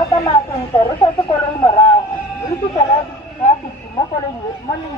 Rata natin pero sa tuloy maraw. Ito talaga natin mo ko lang mo lang